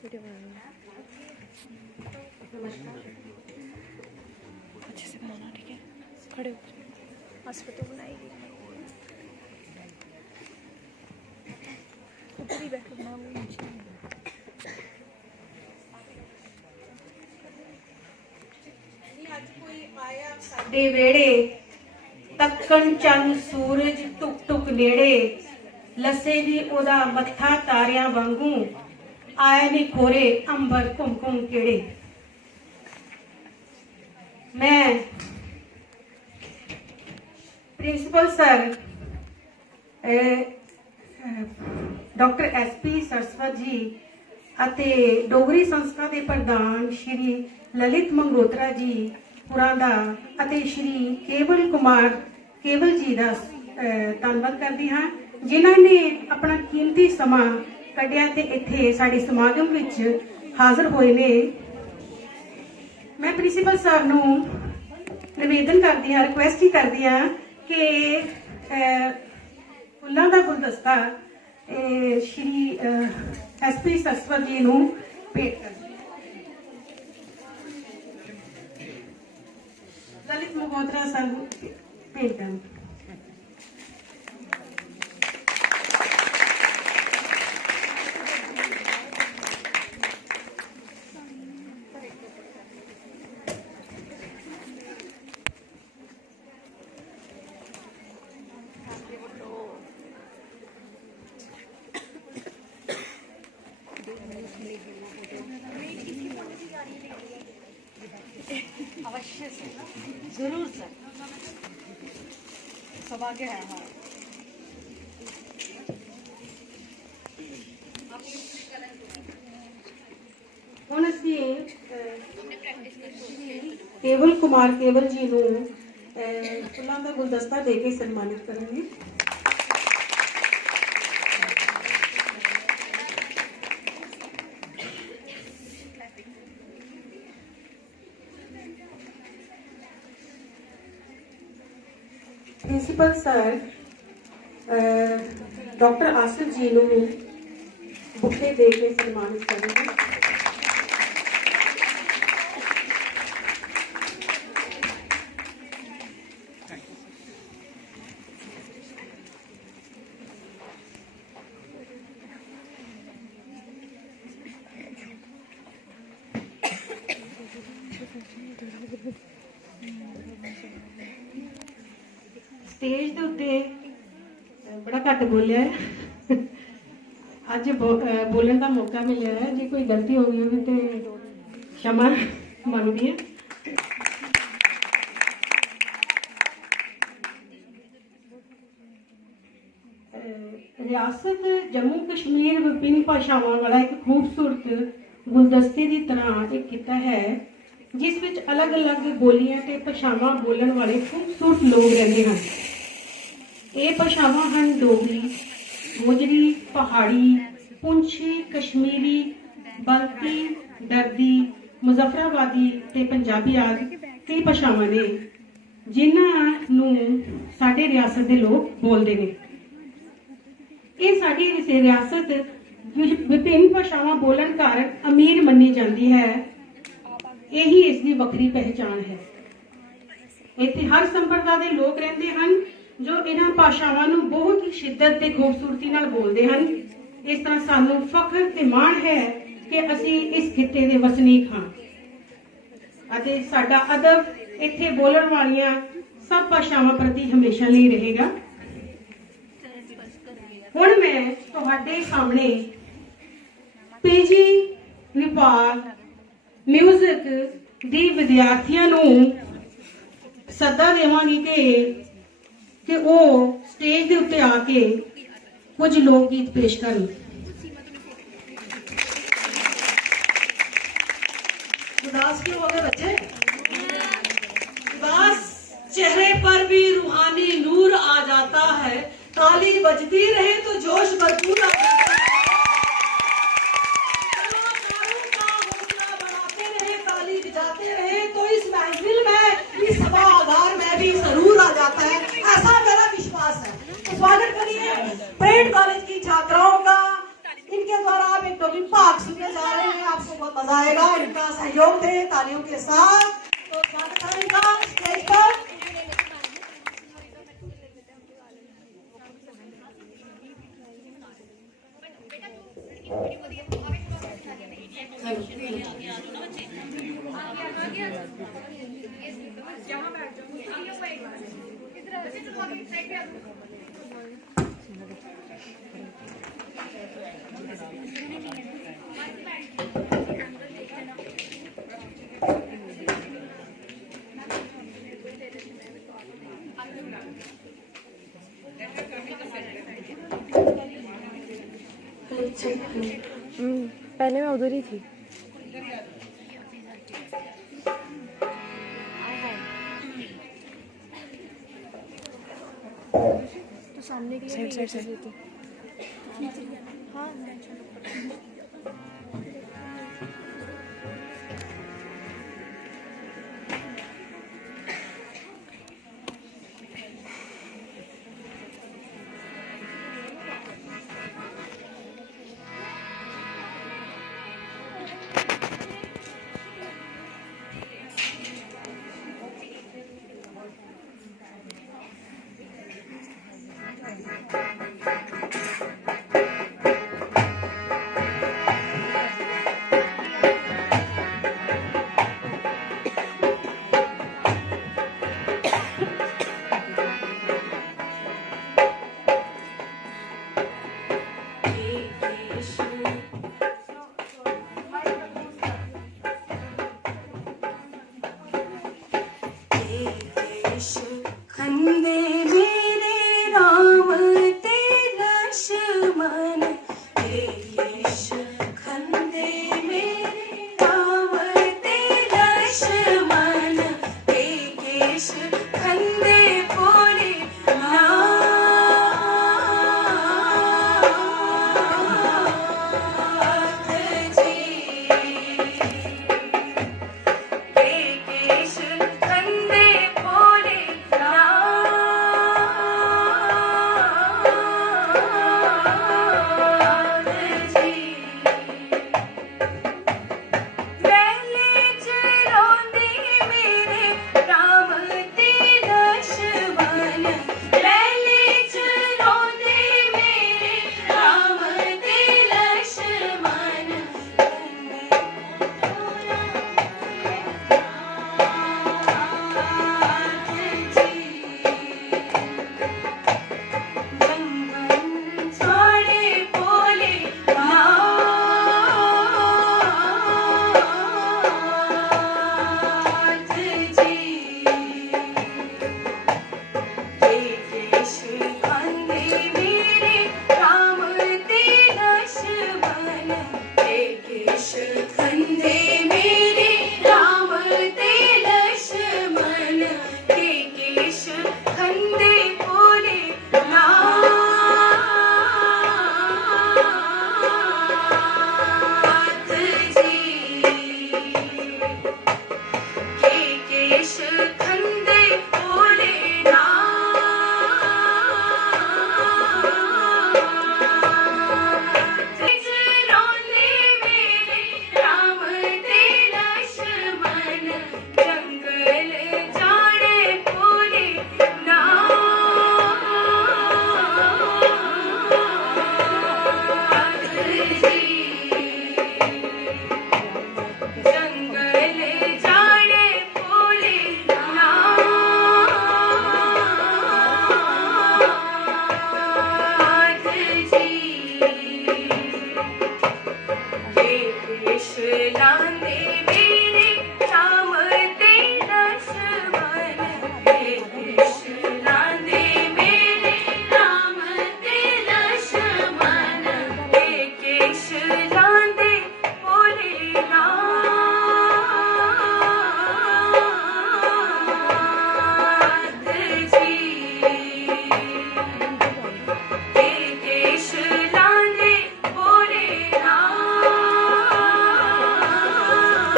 अच्छे से बनाना, ठीक है? खड़े हो, हंस तो बनाएगी, ऊपर ही बैठो, बना वो नीचे। साडे वेड़े तक्कन चंद सूरज टुक टुक नेड़े, लसे भी ओदा मत्था तारियां वांगू, आए नी खोरे अंबर घुम घुम केड़े। मैं principal sir doctor SP Saraswat ji ਅਤੇ डोगरी संस्था के प्रधान श्री ललित मंगोत्रा जी होरां दा ਅਤੇ श्री केवल कुमार केवल जी का धन्यवाद करती हाँ, जिन्हों ने अपना कीमती समा कढ़िया ते इत्थे साडे समागम विच हाज़र होए ने। मैं प्रिंसीपल सर नूं निवेदन करती हाँ, रिक्वेस्ट ही करती हाँ कि फुल्लां दा गुलदस्ता श्री SP सरस्वत जी नूं भेंट कर ललित मंगोत्रा सर भेंट कर। अवश्य से, जरूर सर, सौभाग्य है हमारा। हुण असीं केवल कुमार केवल जी नूं फुल्लां दा गुलदस्ता दे के सन्मानित करांगे। प्रिंसिपल सर डॉक्टर आसिफ जी नूं बुके दे के सन्मानित करेंगे। स्टेज के उत्ते बड़ा घट बोलिया है, अज बोलने का मौका मिला है, जो कोई गलती हो गई हो तो क्षमा मांगती है। रियासत जम्मू कश्मीर विभिन्न भाषावां वाला एक खूबसूरत गुलदस्ते की तरह एक किता है, जिस विच अलग अलग बोलियां ते भाषावां बोलण वाले खूबसूरत लोग रहंदे हन। ये भाषावां हन डोगरी, मुजरी, पहाड़ी, पुंछी, कश्मीरी, बल्ती, दर्दी, मुजफ्फराबादी ते पंजाबी आदि कई भाषावां ने, जिन्हां नूं साडे रियासत दे लोग बोलदे ने। ये साडी रियासत विभिन्न भाषावां बोलण कारण अमीर मन्नी जाती है, यही इसकी वक्री पहचान है। इत्थे हर संप्रदाय के लोग रहते हैं जो इन्हां भाषावां नूं बहुत ही शिद्दत ते खूबसूरती नाल बोलते हैं। इस तरह सानू फख्र ते माण है कि असी इस खिते दे वसनीक हाँ अते साडा अदब इत्थे बोलण वालियां सब भाषावां प्रति हमेशा नहीं रहेगा। हुण मैं तुहाडे सामने PG विभाग म्यूजिक दी विद्यार्थियों नूं सदा देवांगी कि वो स्टेज के उत्ते आके कुछ लोक गीत पेश करन। उदास क्यों हो गए बच्चे? उदास चेहरे पर भी रूहानी नूर आ जाता है, ताली बजती रहे तो जोश भरपूर आ जाता है। जाते रहे तो इस महफिल में, इस सभा आधार में भी जरूर आ जाता है, ऐसा मेरा विश्वास है। तो स्वागत करिए परेड कॉलेज की छात्राओं का। इनके द्वारा आप एक टोपी पाक सुनने जा रहे हैं। सजाएगा। इनका सहयोग दे तालियों के साथ। तो स्वागत है इनका स्टेज पर। पहले मैं उधर ही थी। तो सामने की साइड हाँ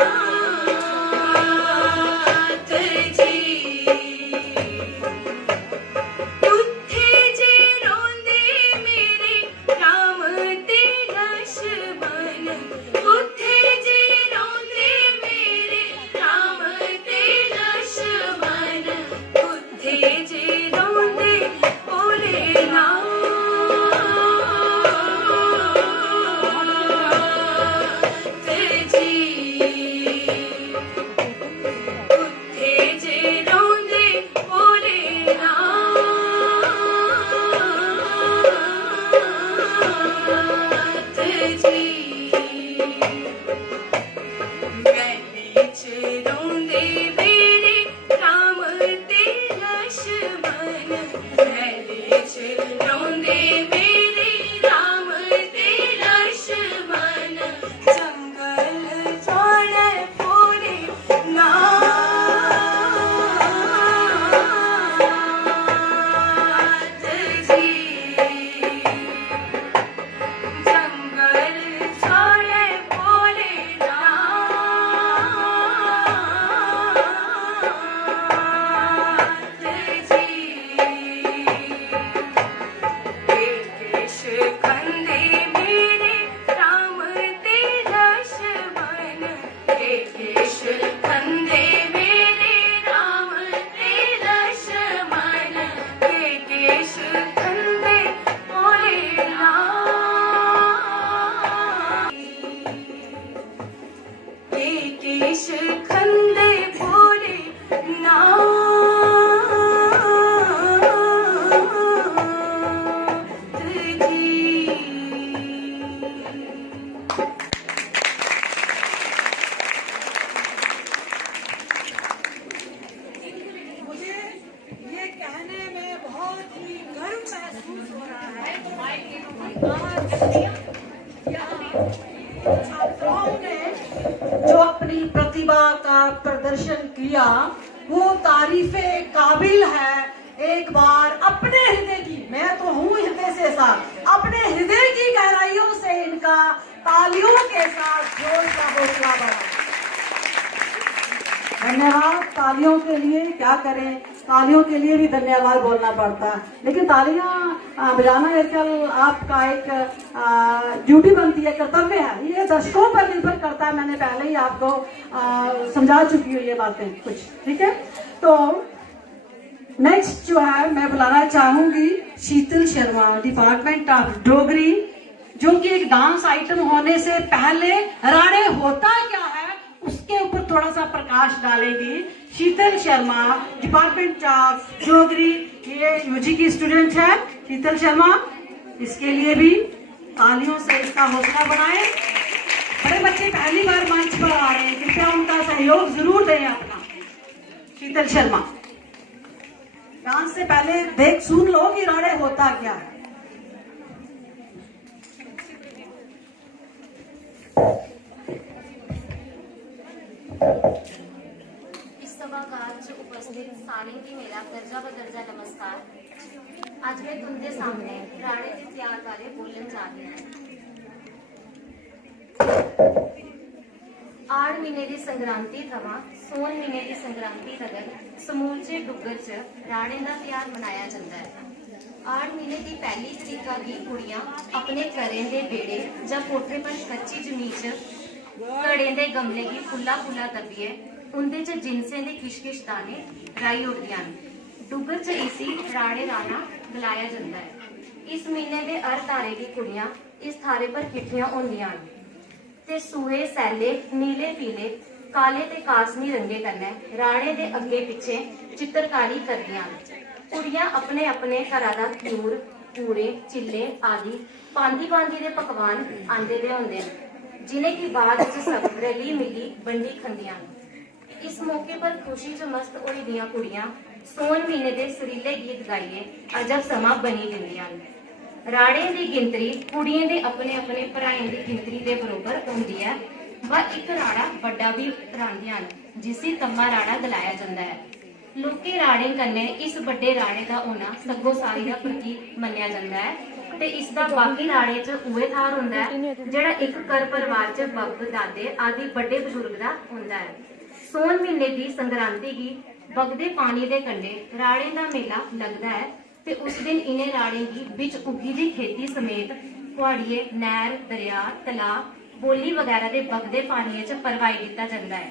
Oh केश खंदे बोले नाथ जी। मुझे ये कहने में बहुत ही गर्व महसूस हो रहा है। आज छात्राओं ने जो अपनी प्रतिभा का प्रदर्शन किया वो तारीफे काबिल है। एक बार अपने हृदय की, मैं तो हूँ हृदय से साथ, अपने हृदय की गहराइयों से इनका तालियों के साथ जोर का हौसला बढ़ा। धन्यवाद। तालियों के लिए क्या करें, तालियों के लिए भी धन्यवाद बोलना पड़ता है, लेकिन तालियां बजाना आजकल आपका एक ड्यूटी बनती है, कर्तव्य है। ये दर्शकों पर निर्भर करता है, मैंने पहले ही आपको समझा चुकी हूँ ये बातें कुछ, ठीक है। तो नेक्स्ट जो है मैं बुलाना चाहूंगी शीतल शर्मा, डिपार्टमेंट ऑफ डोगरी, जो कि एक डांस आइटम होने से पहले राड़े होता क्या है उसके ऊपर थोड़ा सा प्रकाश डालेगी। शीतल शर्मा, डिपार्टमेंट ऑफ डोगरी, ये यूजी की स्टूडेंट है शीतल शर्मा। इसके लिए भी तालियों से इसका हौसला बढ़ाएं। बड़े बच्चे पहली बार मंच पर आ रहे हैं, कृपया उनका सहयोग जरूर दें अपना। शीतल शर्मा, डांस से पहले देख सुन लो कि राड़े होता क्या है। इस सभागार च उपस्थित सारें गी मेरा दर्जा बदर्जा नमस्कार। आज मैं तुंदे सामने राणे दे त्यार बारे बोलन जा रही हूं। आड़ महीने दी संक्रांति थमां सोन महीने दी संक्रांति तगर समूचे डुग्गर च राणे दा त्यार मनाया जंदा है। आड़ महीने दी पहली तरीका गी कुड़ियां अपने घरें दे बेड़े जां कोठे पर कच्ची जमीन च घड़े दे गमले गी फुल्ला फुल्ला दबिए उंदे च जिनसें दे किश किश दाने राई उड़दियां न। डुग्गर च इसी राणे राना गलाया जंदा है। इस महीने दे हर तारे दी कुड़ियां इस थारे पर किट्ठियां होंदियां न ते सूहे सैले नीले पीले काले ते कासमी रंगे कन्नै राणे दे अग्गे पिछे चित्रकारी करदियां न। कुड़ियां अपने अपने घरा दा घ्यूर पूड़े चिल्ले आदि पांदी पांदी दे पकवान आंदे दे होंदे न, जिन्हें की बाद च सब रली मिली बंडी खंदियां न। इस मौके पर खुशी च मस्त होई दियां कुड़ियां सोन महीने दे सुरीले गीत गाइए अजब समा बनी दिंदियां न। राड़े दी गिनतरी कुड़ियें दे अपने अपने भराएं दी गिनतरी दे बरोबर होंदी है। व एक राड़ा बड्डा भी रांदियां न, जिसी तम्मा राड़ा गलाया जंदा है। लोके राड़े कन्नै इस बड्डे राड़े दा होना सग्गोसारी दा प्रतीक मन्निया जंदा है ते इसदा बाकी राड़े च उहे थार हुंदा है जेड़ा एक घर परिवार च बब्ब दादे आदि बड़े बुजुर्ग दा हुंदा है। सोन महीने दी संक्रांति गी बगदे पानी दे कंढे राड़े दा मेला लगदा है ते उस दिन इन्हें राड़े गी बिच उगी दी खेती समेत कुआड़िए नहर दरिया तलाब बोली वगैरह दे बगदे पानी च परवाई दिता जंदा है।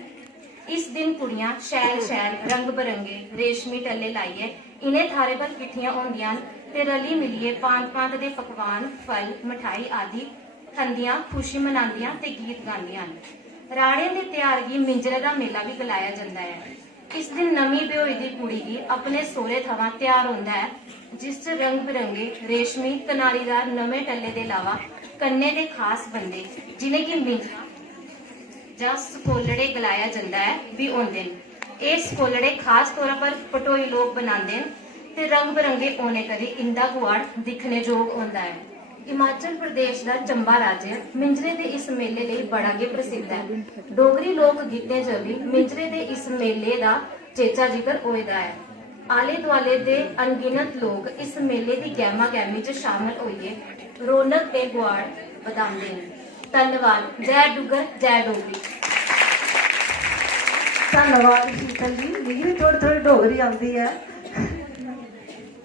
इस दिन कुड़ियां शैल शैल रंग बरंगे रेशमी टल्ले लाइए इन्हें थारे पर किट्ठियां होंदियां ते रली मिलिए भांत भांत दे पकवान फल मिठाई आदि खंदियां खुशी मनांदियां ते गीत गांदियां। राड़े दे त्यार गी मिंजरे दा मेला भी गलाया जंदा है। इस दिन नमी ब्योई दी कुड़ी गी अपने सोहरे थमां त्यार होंदा है, जिस च रंग बिरंगे रेशमी कनारीदार नमे टल्ले दे अलावा कन्ने दे खास बंदे जिन्हें की मिंजरा जां सकोलड़े गलाया जंदा है भी होंदे न। एह सकोलड़े खास तौर पर पटोई लोग बनांदे न ते रंग बिरंगे होने करी इंदा गुआड़ दिखने जोग होंदा है। हिमाचल प्रदेश का चंबा राज्य मिंजरे दे इस मेले लिए बड़ा ही प्रसिद्ध है। डोगरी लोक गीतें च भी मिंजरे दे इस मेले का चेचा जिक्र होएदा है। आले दुआले दे अनगिनत लोग इस मेले की गहमा गहमी च शामिल होइए रौनक ते गुआड़ बधांदे न। धन्यवाद। जय डुग्गर जय डोगरी। धन्यवाद शीतल जी, मिगी भी थोड़ी थोड़ी डोगरी आती है।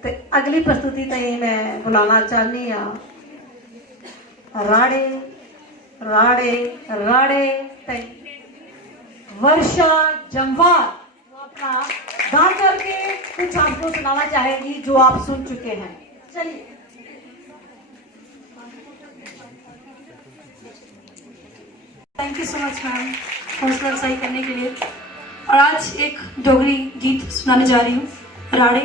ते अगली प्रस्तुति ताईं मैं बुलाना चाहनी हाँ राड़े राड़े राड़े ताईं वर्षा जम्वाल। वो अपना गा करके कुछ आपको सुनाना चाहेंगी जो आप सुन चुके हैं। चलिए। Thank you so much ma'am हौसला अफजाई करने के लिए। और आज एक डोगरी गीत सुनाने जा रही हूँ, राड़े।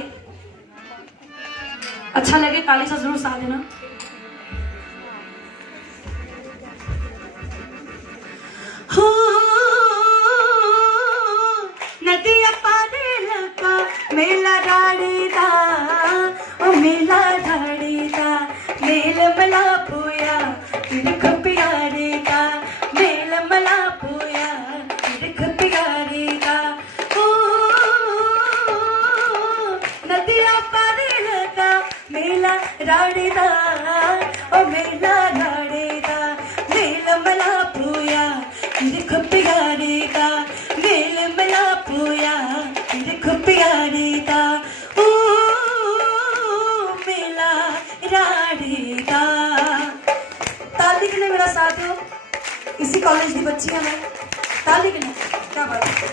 अच्छा लगे ताली से जरूर साथ देना। हो नदिया पारे लगा मेला राड़े दा, ओ मेला राड़े दा, मेल मला पोया तिरख प्यारे दा, मेल मला पोया तिरख प्यारे दा। ओ नदिया पारे लगा मेला राड़े दा, ओ मेला राड़े दा, मेल मला पोया तिरख प्यारे दा, मेल मला पोया तिरख प्यारे दा। ओ मेला राड़े दा। ताली के लिए मेरा साथ हो, इसी कॉलेज की बच्चियां हैं। ताली के लिए क्या बात है।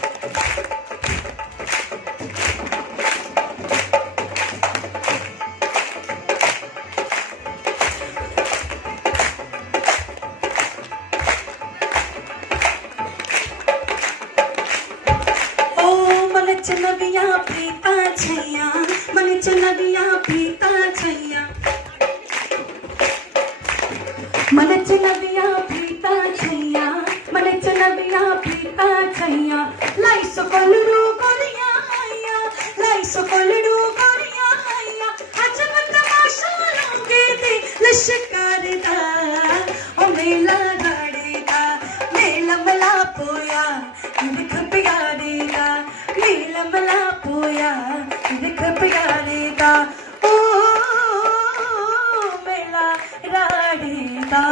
नदिया प्रीता छैया, मन च नदिया प्रीता छैया, मन च नदिया प्रीता छैया, मन च नदिया प्रीता छैया। लाई सोलड़ू गोरिया आइया, लाई सोलड़ू गोरिया आइया, अज मैं तमाशा लूंगे दी लश्कर दा, ओ मेला राड़े दा, मेला मला पोया दिख प्यारे दा, मेला मला पोया दिख प्यारे दा। ओ मेला राड़े दा।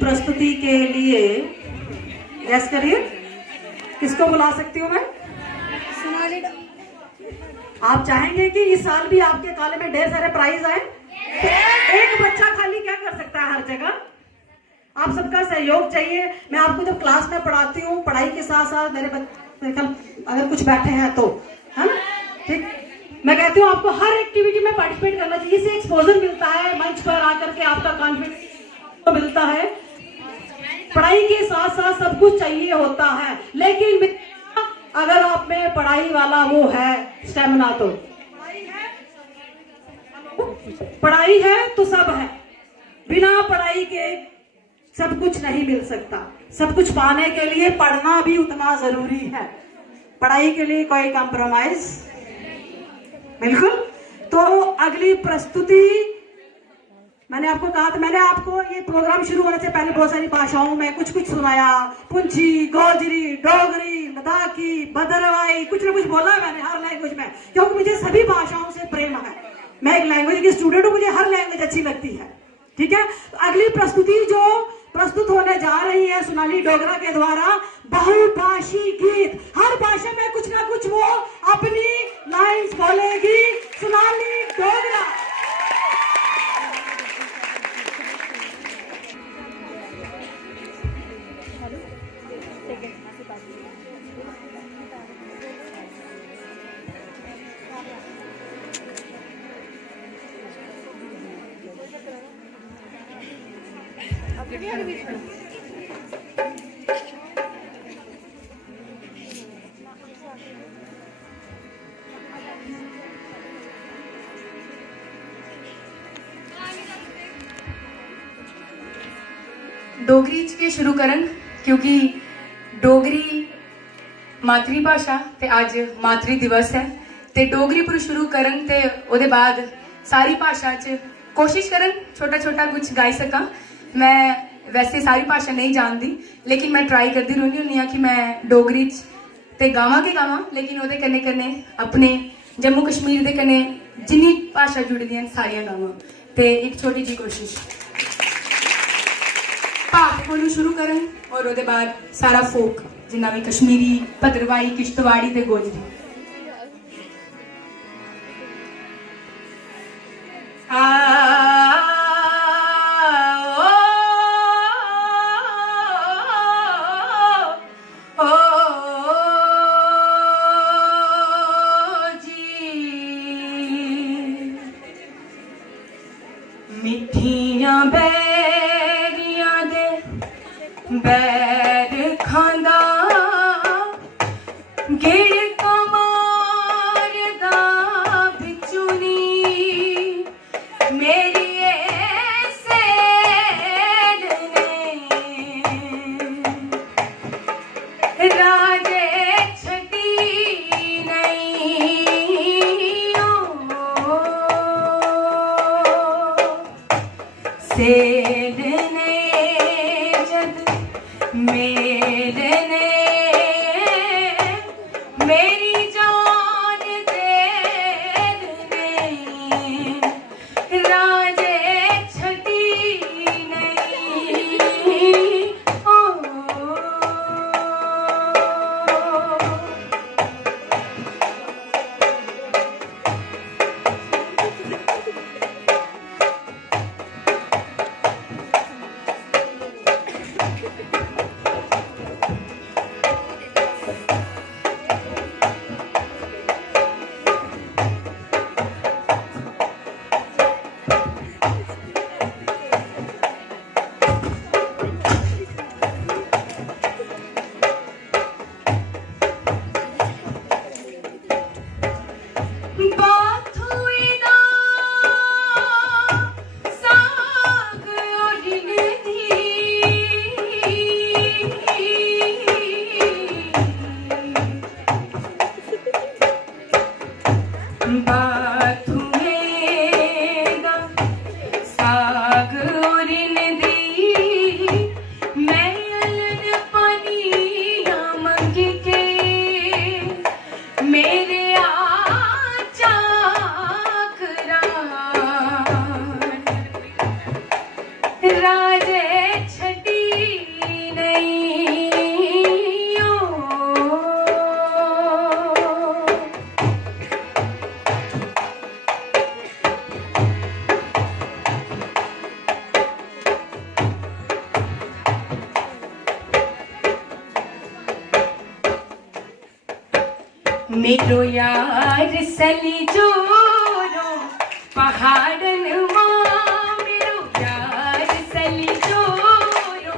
प्रस्तुति के लिए गैस करिए किसको बुला सकती हूँ मैं। आप चाहेंगे कि इस साल भी आपके कॉलेज में ढेर सारे प्राइज आए। एक बच्चा खाली क्या कर सकता है, हर जगह आप सबका सहयोग चाहिए। मैं आपको जब क्लास में पढ़ाती हूँ, पढ़ाई के साथ साथ मेरे बच्चे अगर कुछ बैठे हैं तो, है ना, ठीक, मैं कहती हूँ आपको हर एक्टिविटी में पार्टिसिपेट करना चाहिए। इससे एक्सपोजर मिलता है, मंच पर आकर के आपका कॉन्फिडेंस तो मिलता है। पढ़ाई के साथ साथ सब कुछ चाहिए होता है, लेकिन अगर आप में पढ़ाई वाला वो है स्टेमिना, तो पढ़ाई है तो सब है। बिना पढ़ाई के सब कुछ नहीं मिल सकता। सब कुछ पाने के लिए पढ़ना भी उतना जरूरी है। पढ़ाई के लिए कोई कॉम्प्रोमाइज बिल्कुल। तो अगली प्रस्तुति मैंने आपको कहा था, मैंने आपको ये प्रोग्राम शुरू होने से पहले बहुत सारी भाषाओं में कुछ कुछ सुनाया, पुंछी, गोजरी, डोगरी, लद्दाखी, भद्रवाही, कुछ ना कुछ बोला मैंने हर लैंग्वेज में, क्योंकि मुझे सभी भाषाओं से प्रेम है। मैं एक लैंग्वेज की स्टूडेंट हूँ, मुझे हर लैंग्वेज अच्छी लगती है। ठीक है, तो अगली प्रस्तुति जो प्रस्तुत होने जा रही है सोनाली डोगरा के द्वारा, बहुभाषी गीत, हर भाषा में कुछ ना कुछ वो अपनी लाइंस बोलेगी, सोनाली डोगरा। डोगरी च गै शुरू करन, क्योंकि डोगरी मातृ भाषा ते अज मातृ दिवस है, ते डोगरी पर शुरू करन ते ओदे बाद सारी भाषा च कोशिश करन छोटा छोटा कुछ गाई सकां। मैं वैसे सारी भाषा नहीं जानती, लेकिन मैं ट्राई करती रौह्नी होन्नी आं कि मैं डोगरी च ते गावां गै गावां, लेकिन ओदे कन्नै कन्नै अपने जम्मू कश्मीर दे कन्नै जिन्नी भाषा जुड़ी दियां सारियां गावां। ते एक छोटी जी कोशिश भाख कोलू शुरू करन और ओदे बाद सारा फोक जिन्ना भी कश्मीरी, भद्रवाही, किश्तवाड़ी ते गोजरी। मिठियां बैरियां दे बैर खांदा, गिड़ कमारदा बिचुनी, मेरी सैल ने राजे छटी नहीं सेल ने जद मेरे ने मेरी जान तेल ने राजे छटी नहीं ओ। मेरो यार सली जोरो पहाड़न मां, मेरो यार सली जोरो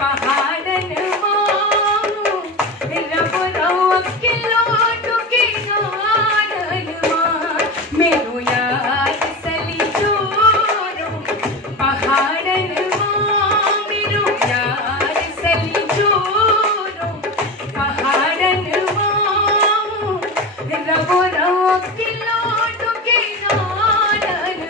पहाड़न मां, रब रो किलो टुकी नारन मां, मेरो यार सली जोरो पहाड़न मां, मेरो यार सली जोरो पहाड़न रबो रो किलो टुके नारन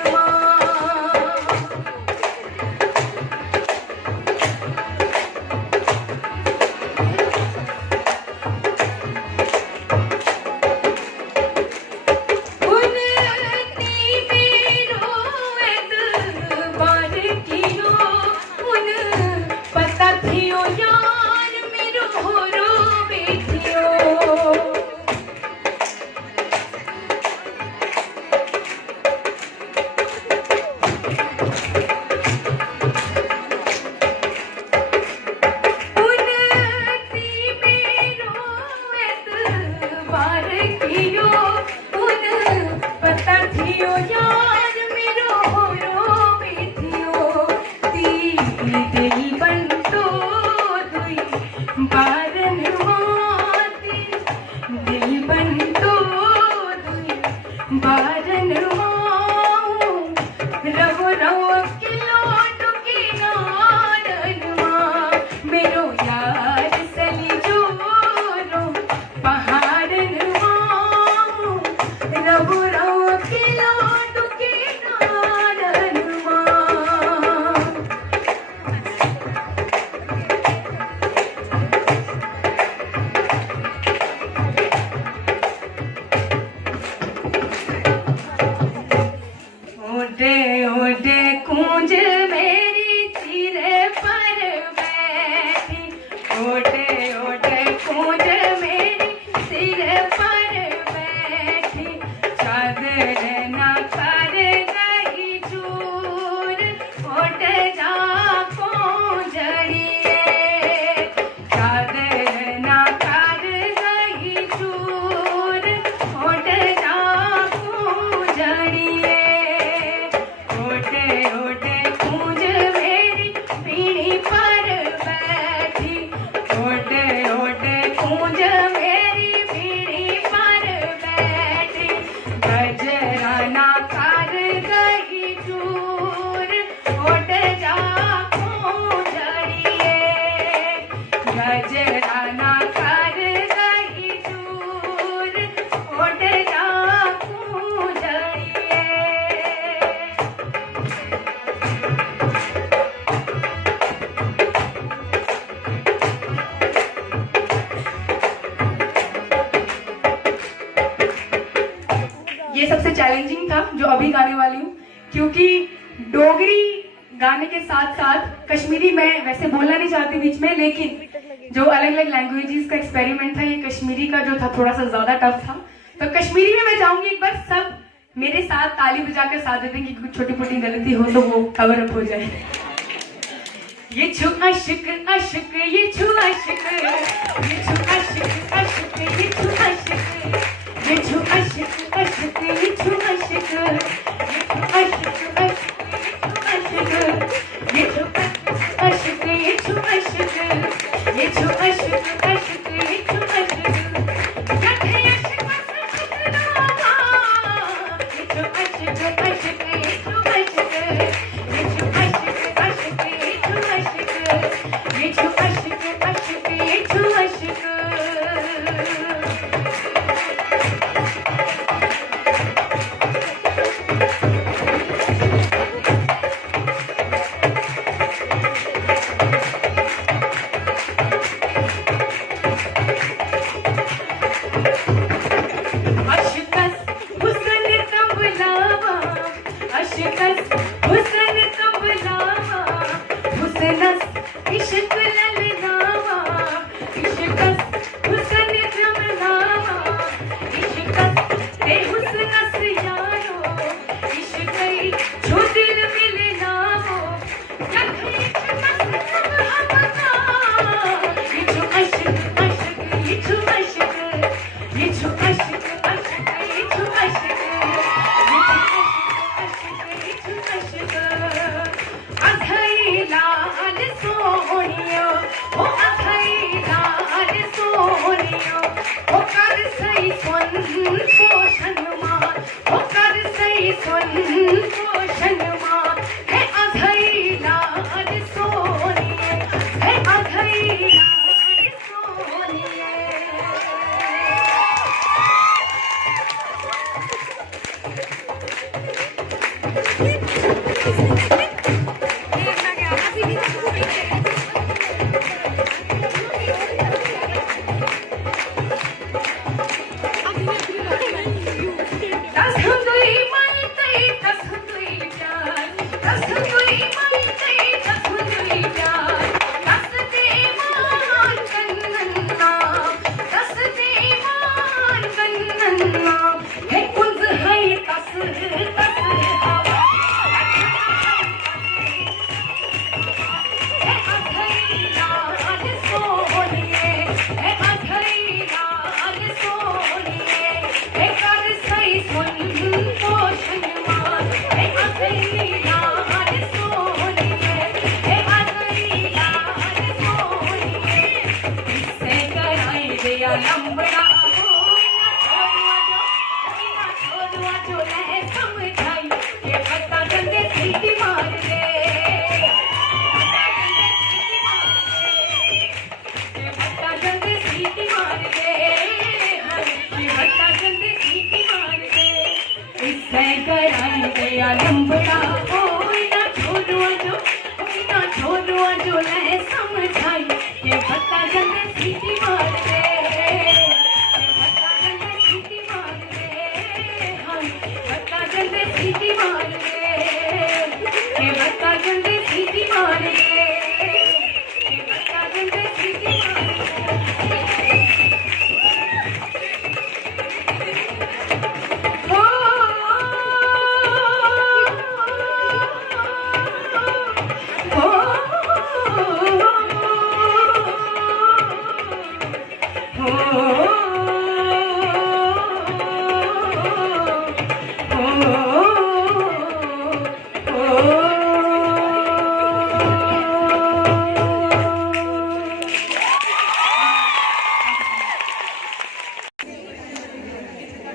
गाने के साथ साथ कश्मीरी मैं वैसे बोलना नहीं चाहती बीच में, लेकिन जो अलग अलग लैंग्वेजेस का एक्सपेरिमेंट था, ये कश्मीरी का जो था थोड़ा सा ज्यादा टफ था। तो कश्मीरी में मैं चाहूंगी एक बार सब मेरे साथ ताली बजाकर साथ दे दें कि कुछ छोटी मोटी गलती हो तो वो कवर अप हो जाए। ये छू आशिक आशिक, ये छू आशिक, ये छू आशिक आशिक, ये छू आशिक, ये छू आशिक आशिक, ये छू आशिक, ये छू आशिक, ये छू आशिक, ये छू आशिक आशिक, ये छू आशिक, ये छू आशिक,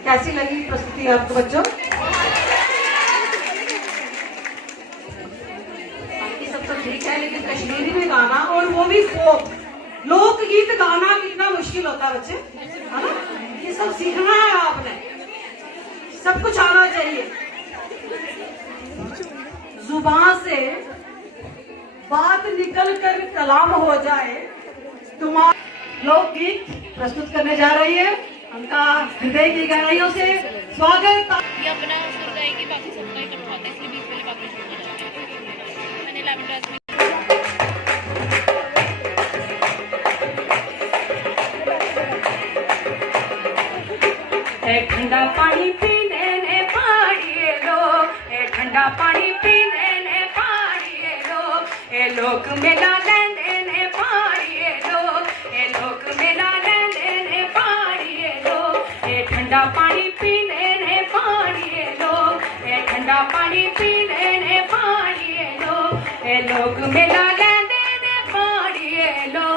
कैसी लगी प्रस्तुति आपको बच्चों? बाकी सब तो ठीक है, लेकिन कश्मीरी में गाना और वो भी फोक लोकगीत गाना कितना मुश्किल होता है बच्चे, है ना? ये सब सीखना है आपने, सब कुछ आना चाहिए। जुबान से बात निकल कर कलाम हो जाए। तुम्हारा लोकगीत प्रस्तुत करने जा रही है, उनका हृदय की गहराइयों से स्वागत। ये अपना सुन गाएगी, बाकी सबका इकट्ठा होता है, इसलिए बीच वाले बाकी छोड़ देना। मैंने ठंडा पानी पीने ने पहाड़िए लोग, ठंडा पानी पीने ने पहाड़िए लोग मेला लेंदे ने पहाड़िए लोग मेला लेंदे ने पहाड़िए लोग, ठंडा पानी पीने ने पहाड़िए लोग, ठंडा पानी पीने ने पहाड़िए लोग मेला लेंदे ने पहाड़िए लोग।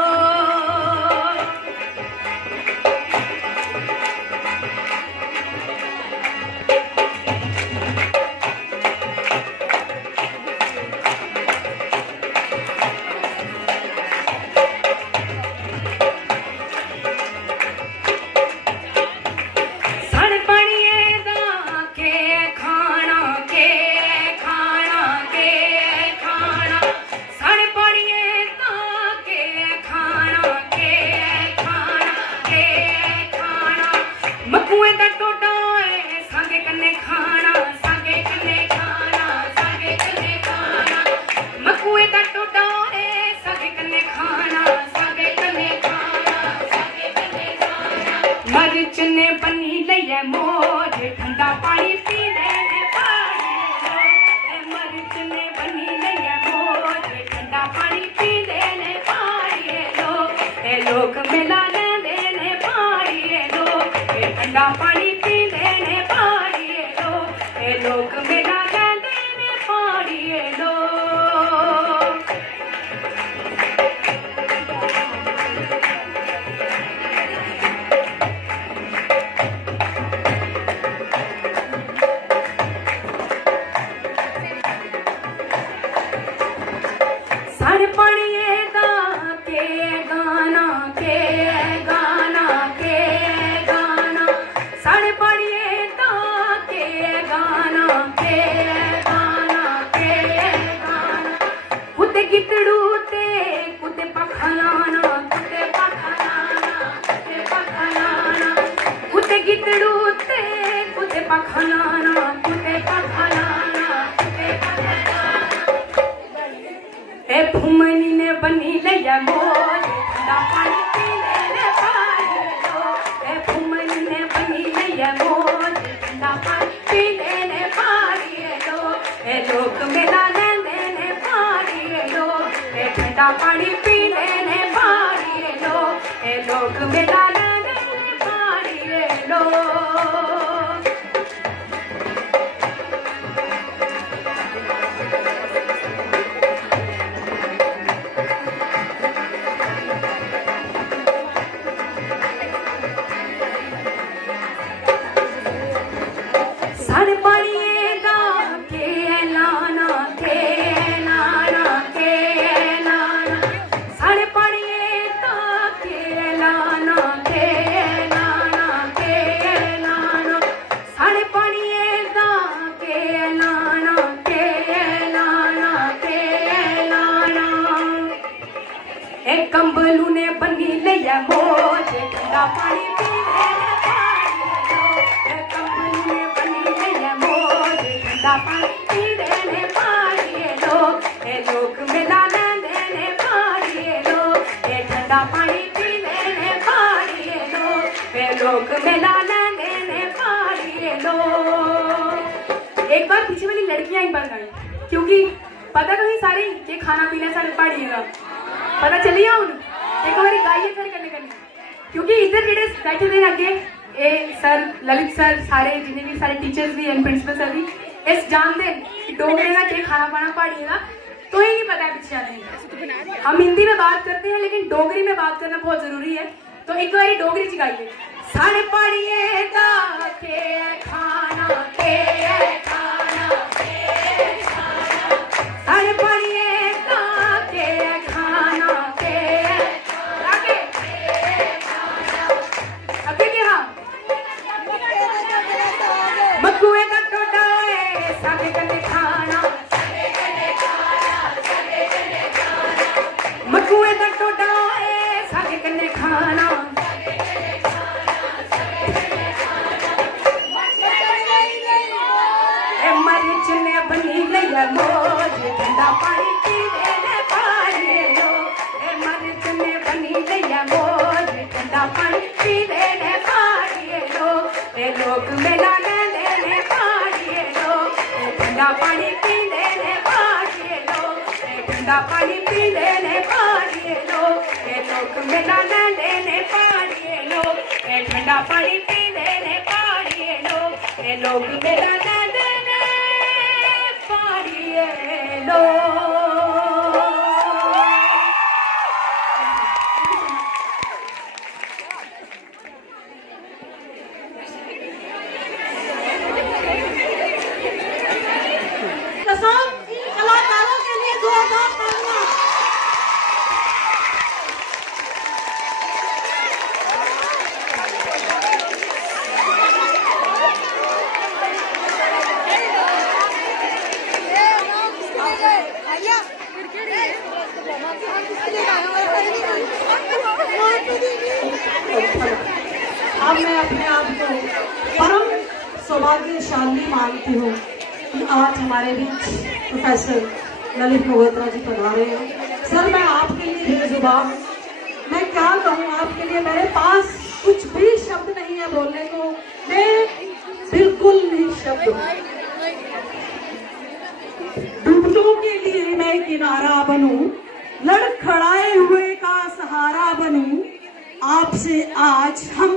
मरिच ने बनी लइए मोज, ठंडा पानी पीने ने पहाड़िए लोग, मरिच ने बनी लइए मोज, ठंडा पानी पीने ने पहाड़िए लोग मेला लेंदे ने पहाड़िए लोग, ठंडा पानी पीने ने पहाड़िए लोग मेला लेंदे ने पहाड़िए लोग। सारे पढ़िए के गाना सारे पढ़िए के गाना कुते गितड़ू ते कुते पखलाना कुते गितड़ू ते कुते पखलाना फुमनी ने बनी लइया मोज, ठंडा पानी पीने ने पहाड़िए लोग, फुमनी ने बनी लइया मोज, ठंडा पानी पीने ने पहाड़िए लोग मेला लेंदे ने पहाड़िए लोग, ठंडा पानी पीने ने पहाड़िए लोग मेला लेंदे ने पहाड़िए लोग। सारे पढ़िए के लाना सारे पढ़िए के लाना सारे पढ़िए के लाना एक कंबलू ने बनी लिया मोज, ठंडा पानी पीने ने पहाड़िए कंबलू ने बनी लिया मोज, ठंडा पानी पीने ने पहाड़िए लोग मेला लेंदे ने पहाड़िए लोग, ठंडा पानी पीने ने पहाड़िए लोग मेला लेंदे ने पहाड़िए लोग। एक बार पीछे वाली लड़कियां एक बार गाई, क्योंकि पता तो ही सारे ये खाना पीना सारे पहाड़िए का पता चलिए हूँ एक बार गाइए फिर करने क्योंकि इधर जेडे बैठे थे अगे ए सर ललित सर सारे जिन्हें भी सारे टीचर्स भी एंड प्रिंसिपल सर भी इस जानते डोगरे का क्या खाना पाना पहाड़िएगा तो ही नहीं पता है पीछे आने। हम हिंदी में बात करते हैं लेकिन डोगरी में बात करना बहुत जरूरी है, तो एक बार डोगरी च गाइए। सारे पहाड़िएगा के खाना सारे पहाड़िएगा के खाना अगे के हाँ मकुए का टोटा है सागे कने खाना मकुए का टोटा है सागे कने खाना मरिच ने बनी लिया मोज, ठंडा पानी पी ठंडा पानी पींदे ने पहाड़िए लोग मेला लैंदे ने पहाड़िए लोग ठंडा पानी पींदे ने पहाड़िए लोग मेला लैंदे ने पहाड़िए लोग। कलाकारों के लिए जोरदार तालियां। अब मैं अपने आप को परम सौभाग्यशाली मानती हूँ कि आज हमारे बीच प्रोफेसर ललित मल्होत्रा जी पधारे हैं। सर, मैं आपके लिए बेजुबान, मैं क्या कहूँ आपके लिए, मेरे पास कुछ भी शब्द नहीं है बोलने को, मैं बिल्कुल नहीं शब्द। डूबतों के लिए मैं किनारा बनूं, लड़खड़ाए हुए का सहारा बनूं, आपसे आज हम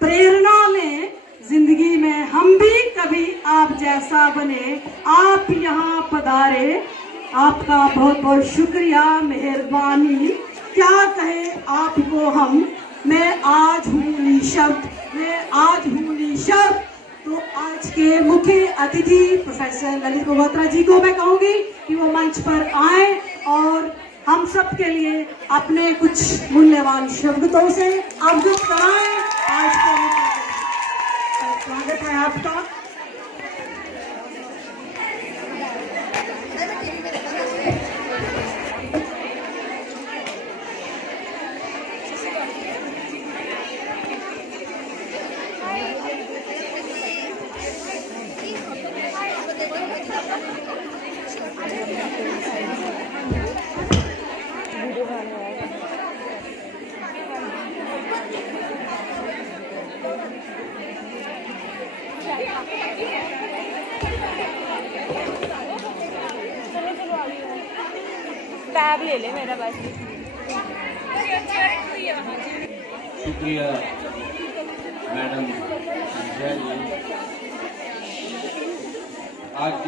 प्रेरणा लें, जिंदगी में हम भी कभी आप जैसा बने। आप यहाँ पधारे, आपका बहुत बहुत शुक्रिया, मेहरबानी। क्या कहे आपको हम, मैं आज हूँ निशब्द, मैं आज हूँ निशब्द। तो आज के मुख्य अतिथि प्रोफेसर ललित मल्होत्रा जी को मैं कहूँगी कि वो मंच पर आए और हम सब के लिए अपने कुछ मूल्यवान शब्दों से अवगत कराएं। आज के स्वागत है आपका। टैब ले ले मेरा बस। शुक्रिया मैडम संध्या जी। आज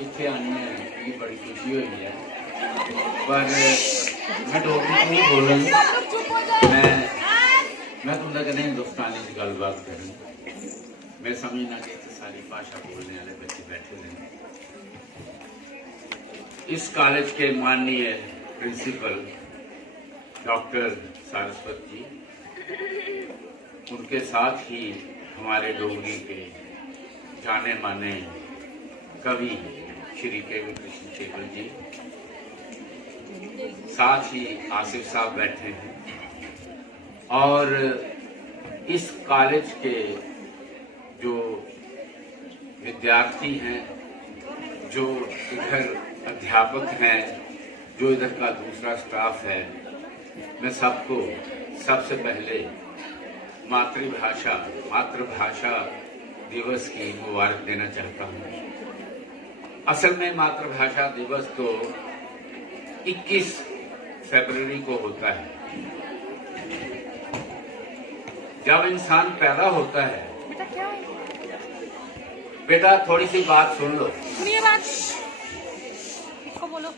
इतने आने की बड़ी खुशी हुई है, पर मैं डोगरी नहीं बोलन, मैं तुमने कहने हिंदुस्तानी से गलबात करूँ। मैं समझना कि सारी भाषा बोलने वाले बच्चे बैठे हैं। इस कॉलेज के माननीय प्रिंसिपल डॉक्टर सारस्वत जी, उनके साथ ही हमारे डोगरी के जाने माने कवि श्री केवल कृष्ण केवल जी, साथ ही आसिफ साहब बैठे हैं। और इस कॉलेज के जो विद्यार्थी हैं, जो इधर अध्यापक हैं, जो इधर का दूसरा स्टाफ है, मैं सबको सबसे पहले मातृभाषा दिवस की मुबारक देना चाहता हूँ। असल में मातृभाषा दिवस तो 21 फरवरी को होता है। जब इंसान पैदा होता है, बेटा थोड़ी सी बात सुन लो, बोलो।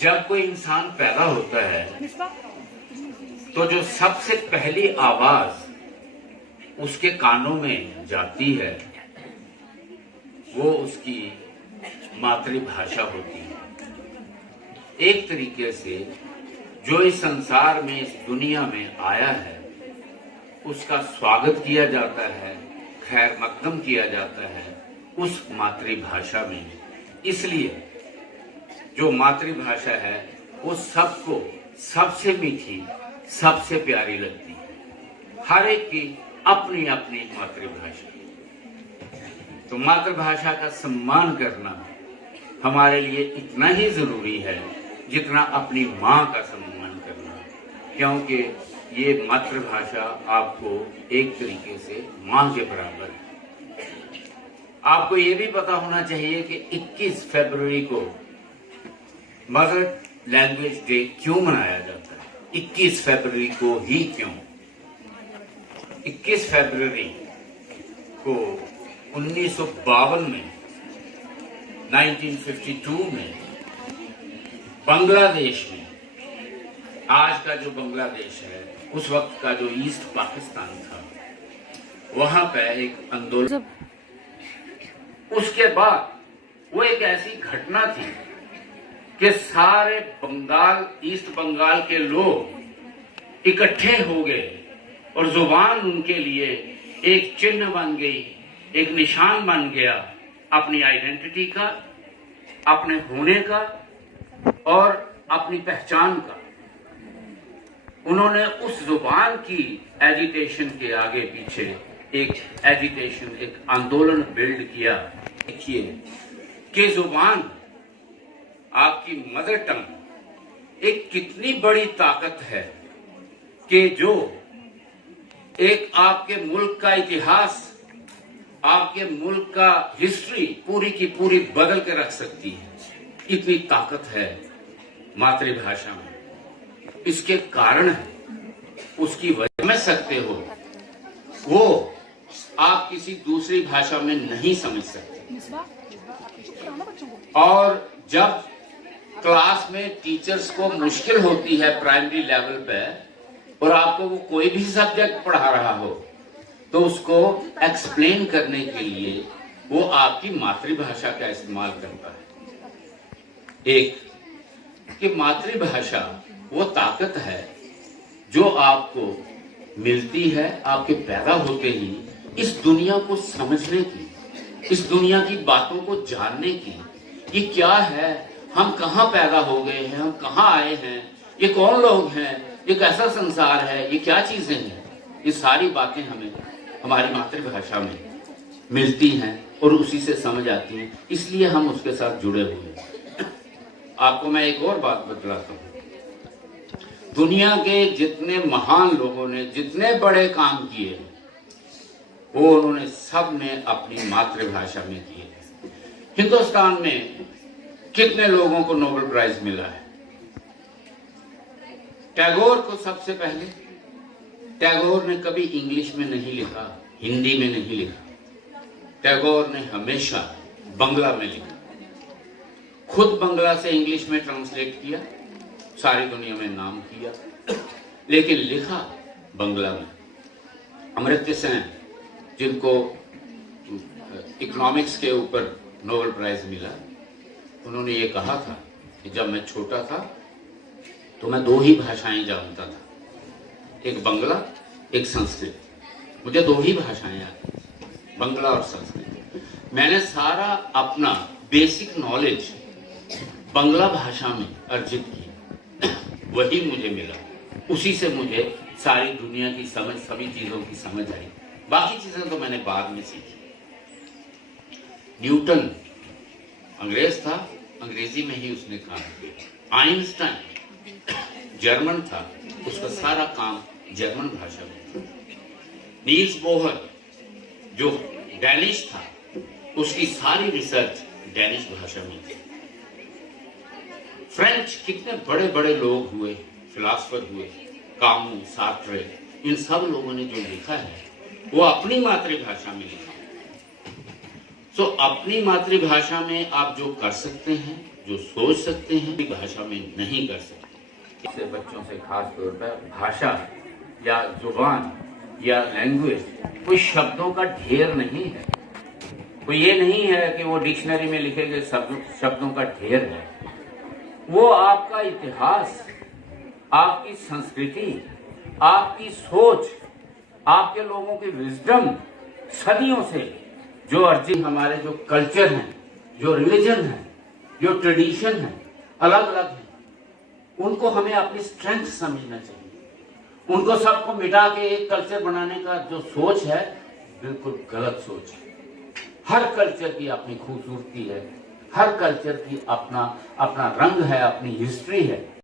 जब कोई इंसान पैदा होता है तो जो सबसे पहली आवाज उसके कानों में जाती है वो उसकी मातृभाषा होती है। एक तरीके से जो इस संसार में, इस दुनिया में आया है, उसका स्वागत किया जाता है, खैर मकदम किया जाता है उस मातृभाषा में। इसलिए जो मातृभाषा है वो सबको सबसे मीठी, सबसे प्यारी लगती है। हर एक की अपनी अपनी मातृभाषा। तो मातृभाषा का सम्मान करना हमारे लिए इतना ही जरूरी है जितना अपनी माँ का सम्मान करना, क्योंकि ये मातृभाषा आपको एक तरीके से माँ के बराबर है। आपको ये भी पता होना चाहिए कि 21 फरवरी को मदर लैंग्वेज डे क्यों मनाया जाता है? 21 फरवरी को ही क्यों? 21 फरवरी को 1952 में 1952 में बांग्लादेश में, आज का जो बांग्लादेश है, उस वक्त का जो ईस्ट पाकिस्तान था, वहां पे एक आंदोलन, उसके बाद वो एक ऐसी घटना थी कि सारे बंगाल, ईस्ट बंगाल के लोग इकट्ठे हो गए और जुबान उनके लिए एक चिन्ह बन गई, एक निशान बन गया अपनी आइडेंटिटी का, अपने होने का और अपनी पहचान का। उन्होंने उस जुबान की एजिटेशन के आगे पीछे एक एजिटेशन, एक आंदोलन बिल्ड किया। देखिए कि जुबान, आपकी मदर टंग एक कितनी बड़ी ताकत है कि जो एक आपके मुल्क का इतिहास, आपके मुल्क का हिस्ट्री पूरी की पूरी बदल के रख सकती है। इतनी ताकत है मातृभाषा में। इसके कारण है, उसकी वजह समझ सकते हो, वो आप किसी दूसरी भाषा में नहीं समझ सकते। और जब क्लास में टीचर्स को मुश्किल होती है प्राइमरी लेवल पे, और आपको वो कोई भी सब्जेक्ट पढ़ा रहा हो, तो उसको एक्सप्लेन करने के लिए वो आपकी मातृभाषा का इस्तेमाल करता है। एक कि मातृभाषा वो ताकत है जो आपको मिलती है आपके पैदा होते ही इस दुनिया को समझने की, इस दुनिया की बातों को जानने की। ये क्या है, हम कहाँ पैदा हो गए हैं, हम कहाँ आए हैं, ये कौन लोग हैं, ये कैसा संसार है, ये क्या चीजें हैं, ये सारी बातें हमें हमारी मातृभाषा में मिलती हैं और उसी से समझ आती हैं। इसलिए हम उसके साथ जुड़े हुए हैं। आपको मैं एक और बात बतलाता हूँ। दुनिया के जितने महान लोगों ने जितने बड़े काम किए, वो उन्होंने सब ने अपनी मातृभाषा में किए। हिंदुस्तान में कितने लोगों को नोबेल प्राइज मिला है? टैगोर को सबसे पहले, टैगोर ने कभी इंग्लिश में नहीं लिखा, हिंदी में नहीं लिखा। टैगोर ने हमेशा बंगला में लिखा, खुद बंगला से इंग्लिश में ट्रांसलेट किया, सारी दुनिया में नाम किया, लेकिन लिखा बंगला में। अमर्त्य सेन, जिनको इकोनॉमिक्स के ऊपर नोबेल प्राइज मिला, उन्होंने ये कहा था कि जब मैं छोटा था तो मैं 2 ही भाषाएं जानता था, एक बंगला, एक संस्कृत। मुझे 2 ही भाषाएं आती, बंगला और संस्कृत। मैंने सारा अपना बेसिक नॉलेज बंगला भाषा में अर्जित की, वही मुझे मिला। उसी से मुझे सारी दुनिया की समझ, सभी चीजों की समझ आई। बाकी चीजें तो मैंने बाद में सीखी। न्यूटन अंग्रेज था, अंग्रेजी में ही उसने काम किया। आइंस्टाइन जर्मन था, उसका सारा काम जर्मन भाषा में था। नील्स बोहर जो डैनिश था, उसकी सारी रिसर्च डैनिश भाषा में थी। फ्रेंच, कितने बड़े बड़े लोग हुए, फिलासफर हुए, कामू, सार्ट्रे, इन सब लोगों ने जो लिखा है वो अपनी मातृभाषा में लिखा। सो अपनी मातृभाषा में आप जो कर सकते हैं, जो सोच सकते हैं, भाषा में नहीं कर सकते। इससे बच्चों से खास तौर पर भाषा या जुबान या लैंग्वेज कोई शब्दों का ढेर नहीं है। कोई ये नहीं है कि वो डिक्शनरी में लिखे गए शब्दों का ढेर है। वो आपका इतिहास, आपकी संस्कृति, आपकी सोच, आपके लोगों की विजडम, सदियों से जो अर्जित हमारे जो कल्चर हैं, जो रिलीजन है, जो ट्रेडिशन है, अलग अलग है, उनको हमें अपनी स्ट्रेंथ समझना चाहिए। उनको सबको मिटा के एक कल्चर बनाने का जो सोच है, बिल्कुल गलत सोच है। हर कल्चर की अपनी खूबसूरती है, हर कल्चर की अपना अपना रंग है, अपनी हिस्ट्री है।